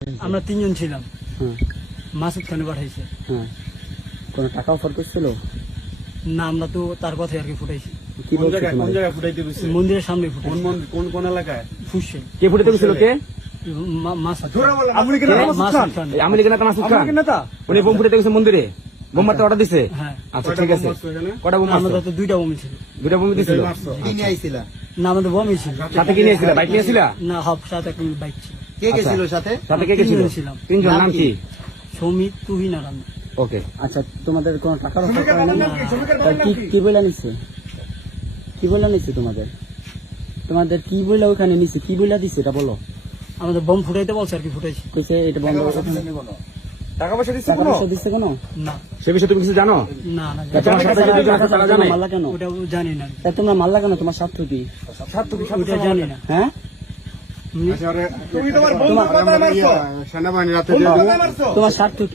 আমরা তিনজন ছিলাম। হ্যাঁ মাসুদ খানে পাঠাইছে। হ্যাঁ কোনো টাকা অফার করছিল? না, আমরা তো তার কথাই আর কি ফুটাইছি। কি বলছে কোন তোমাদের? জায়গায় ফুটাইতে গেছে? মন্দিরের সামনে কোন ফুটাইছি। মন্দির, কোন এলাকায়? ফুসছে কে ফুটাতে গেছিল? কে? মাসুদ আপনি কি মাসুদ খান। এই আমেরিকান নেতা মাসুদ খান? নেতা? উনি বোম ফুটাতে গেছে মন্দিরে, বোম মারতে অর্ডার দিছে? হ্যাঁ, আচ্ছা ঠিক আছে। কটা বোম মারছো? আমাদের তো দুইটা বমি ছিল। দুটা বোম দিছিল? কি নিয়ে আইছিলা? না, আমাদের বমি ছিল। সাথে কি নিয়েছিল? বাইক নিয়েছিল? না, হাফ সাথে একটা বাইক ছিল। কে গেছিল সাথে? সাথে কে গেছিল? তিনজন ছিলাম। তিনজন। নাম কি? সৌমিত, তুহিন আর আমি। ওকে। আচ্ছা তোমাদের কোনো টাকার অফার করে বাবার না? নাম কি? শ্রমিকের তা বাবার নাম কি কি? কি বলে নিছে? কি বলে নিছে তোমাদের? তোমাদের কি বলে ওখানে নিছে? কি বলে দিছে এটা বলো। আমাদের বম ফুটাইতে বলছে আর কি, ফুটাইছি। কইছে এটা বন্ধ করে দাও। টাকা পয়সা দিচ্ছে টাকা কোনো? পয়সা দিছে কেন? না সে বিষয়ে তুমি কিছু জানো? না না, তা তোমার সাথে যদি টাকা তারা জানে? মারলা কেন? ওটা জানি না। তা তোমরা মারলা কেন? তোমার স্বার্থ কি? ওটা জানি না। হ্যাঁ তুমি তোমার বন্ধুর কথায় মারছো? সেনাবাহিনী রাতে বন্ধুর কথায় মারছো? তোমার স্বার্থ কি?